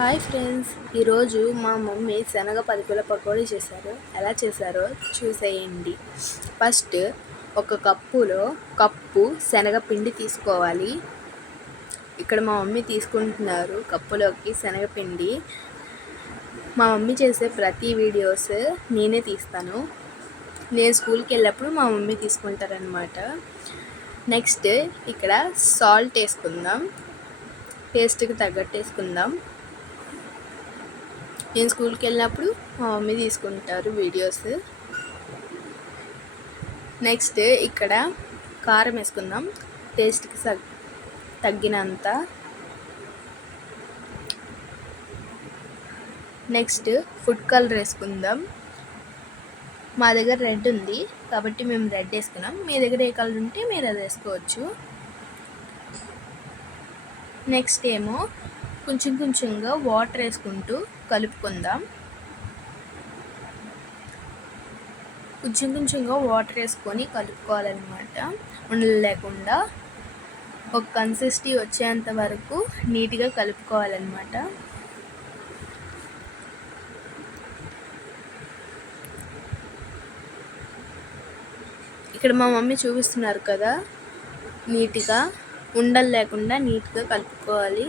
Hi friends, ఈరోజు మా mummy శనగ పలుకుల పకోడీ చేశారు. ఎలా చేశారో చూసేయండి. ఫస్ట్ ఒక కప్పు శనగపిండి తీసుకోవాలి. ఇక్కడ మా మమ్మీ తీసుకుంటున్నారు కప్పులోకి శనగపిండి. మా మమ్మీ చేసే ప్రతి వీడియోస్ నేనే తీస్తాను. నేను స్కూల్కి వెళ్ళినప్పుడు మా మమ్మీ తీసుకుంటారనమాట. నెక్స్ట్ ఇక్కడ సాల్ట్ వేసుకుందాం, టేస్ట్కి తగ్గట్టు వేసుకుందాం. నేను స్కూల్కి వెళ్ళినప్పుడు మా మమ్మీ తీసుకుంటారు వీడియోస్. నెక్స్ట్ ఇక్కడ కారం వేసుకుందాం, టేస్ట్కి తగ్గినంత. నెక్స్ట్ ఫుడ్ కలర్ వేసుకుందాం. మా దగ్గర రెడ్ ఉంది కాబట్టి మేము రెడ్ వేసుకున్నాం. మీ దగ్గర ఏ కలర్ ఉంటే మీరు అది వేసుకోవచ్చు. నెక్స్ట్ ఏమో కొంచెంగా వాటర్ వేసుకుంటూ కలుపుకుందాం. కొంచెంగా వాటర్ వేసుకొని కలుపుకోవాలన్నమాట, ఉండలు లేకుండా. ఒక కన్సిస్టెన్సీ వచ్చేంత వరకు నీట్గా కలుపుకోవాలన్నమాట. ఇక్కడ మా మమ్మీ చూపిస్తున్నారు కదా, నీట్గా ఉండలు లేకుండా నీట్గా కలుపుకోవాలి.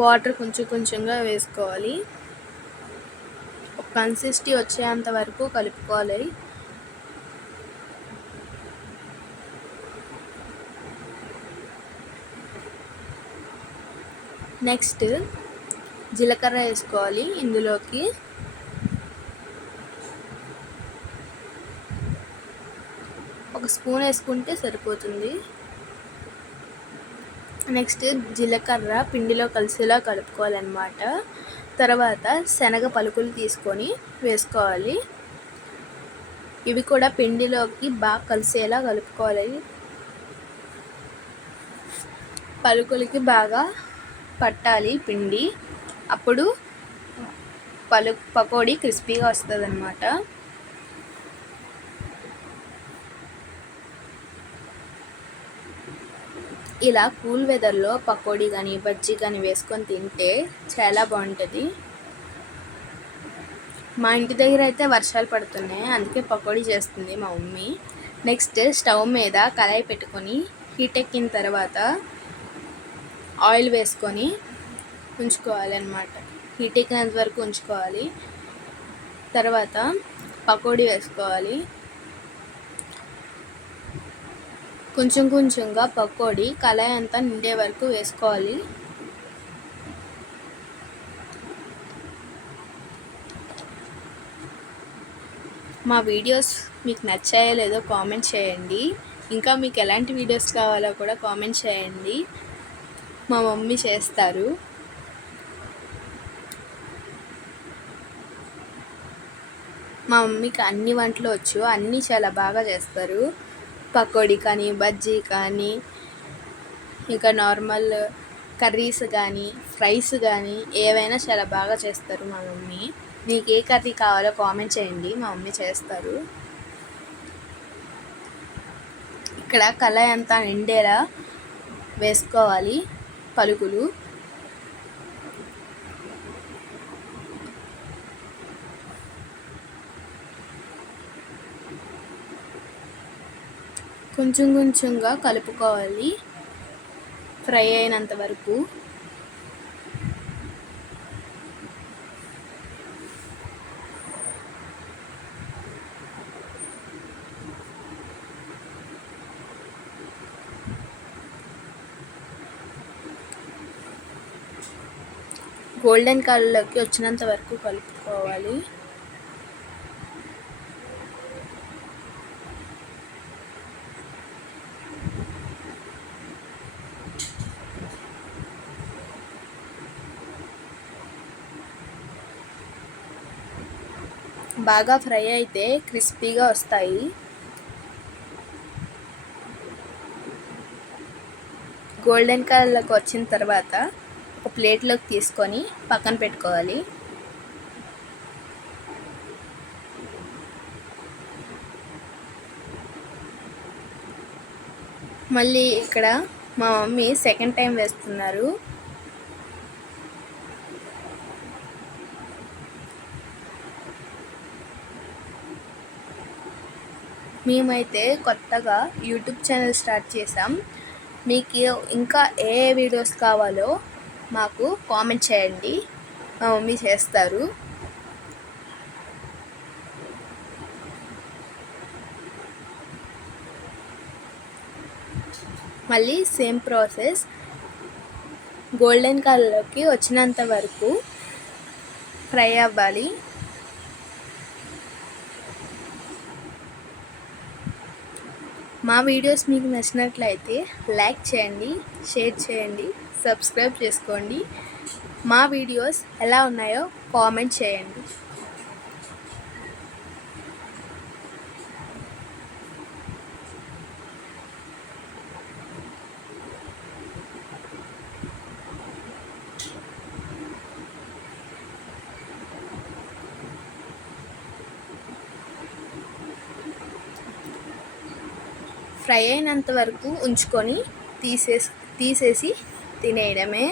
వాటర్ కొంచెంగా వేసుకోవాలి. ఒక కన్సిస్టెన్సీ వచ్చేంత వరకు కలుపుకోవాలి. నెక్స్ట్ జీలకర్ర వేసుకోవాలి. ఇందులోకి ఒక స్పూన్ వేసుకుంటే సరిపోతుంది. నెక్స్ట్ జీలకర్ర పిండిలో కలిసేలా కలుపుకోవాలన్నమాట. తర్వాత శనగ పలుకులు తీసుకొని వేసుకోవాలి. ఇవి కూడా పిండిలోకి బాగా కలిసేలా కలుపుకోవాలి. పలుకులకి బాగా పట్టాలి పిండి, అప్పుడు పకోడీ క్రిస్పీగా వస్తుంది అన్నమాట. ఇలా కూల్ వెదర్లో పకోడీ కానీ బజ్జీ కానీ వేసుకొని తింటే చాలా బాగుంటుంది. మా ఇంటి దగ్గర అయితే వర్షాలు పడుతున్నాయి, అందుకే పకోడీ చేస్తుంది మా మమ్మీ. నెక్స్ట్ స్టవ్ మీద కళాయి పెట్టుకొని హీట్ ఎక్కిన తర్వాత ఆయిల్ వేసుకొని ఉంచుకోవాలన్నమాట. హీట్ ఎక్కినంత వరకు ఉంచుకోవాలి. తర్వాత పకోడీ వేసుకోవాలి. కొంచెంగా పకోడీ కళాయి అంతా నిండే వరకు వేసుకోవాలి. మా వీడియోస్ మీకు నచ్చాయో లేదో కామెంట్ చేయండి. ఇంకా మీకు ఎలాంటి వీడియోస్ కావాలో కూడా కామెంట్ చేయండి. మా మమ్మీ చేస్తారు. మా మమ్మీకి అన్ని వంటలు వచ్చు, అన్నీ చాలా బాగా చేస్తారు. పకోడీ కానీ బజ్జీ కానీ, ఇంకా నార్మల్ కర్రీస్ కానీ ఫ్రైస్ కానీ ఏవైనా చాలా బాగా చేస్తారు మా మమ్మీ. మీకు ఏ కర్రీ కావాలో కామెంట్ చేయండి, మా మమ్మీ చేస్తారు. ఇక్కడ కళాయి అంతా నిండేలా వేసుకోవాలి పలుకులు. కొంచెంగా కలుపుకోవాలి ఫ్రై అయినంత వరకు. గోల్డెన్ కలర్లోకి వచ్చినంత వరకు కలుపుకోవాలి. బాగా ఫ్రై అయితే క్రిస్పీగా వస్తాయి. గోల్డెన్ కలర్లోకి వచ్చిన తర్వాత ఒక ప్లేట్లోకి తీసుకొని పక్కన పెట్టుకోవాలి. మళ్ళీ ఇక్కడ మా మమ్మీ సెకండ్ టైం వేస్తున్నారు. మేమైతే కొత్తగా యూట్యూబ్ ఛానల్ స్టార్ట్ చేసాం. మీకు ఇంకా ఏ వీడియోస్ కావాలో మాకు కామెంట్ చేయండి, మా మమ్మీ చేస్తారు. మళ్ళీ సేమ్ ప్రాసెస్, గోల్డెన్ కలర్లోకి వచ్చినంత వరకు ఫ్రై అవ్వాలి. మా వీడియోస్ మీకు నచ్చినట్లయితే లైక్ చేయండి, షేర్ చేయండి, సబ్స్క్రైబ్ చేసుకోండి. మా వీడియోస్ ఎలా ఉన్నాయో కామెంట్ చేయండి. ఫ్రై అయినంత వరకు ఉంచుకొని తీసేసి తినేయడమే.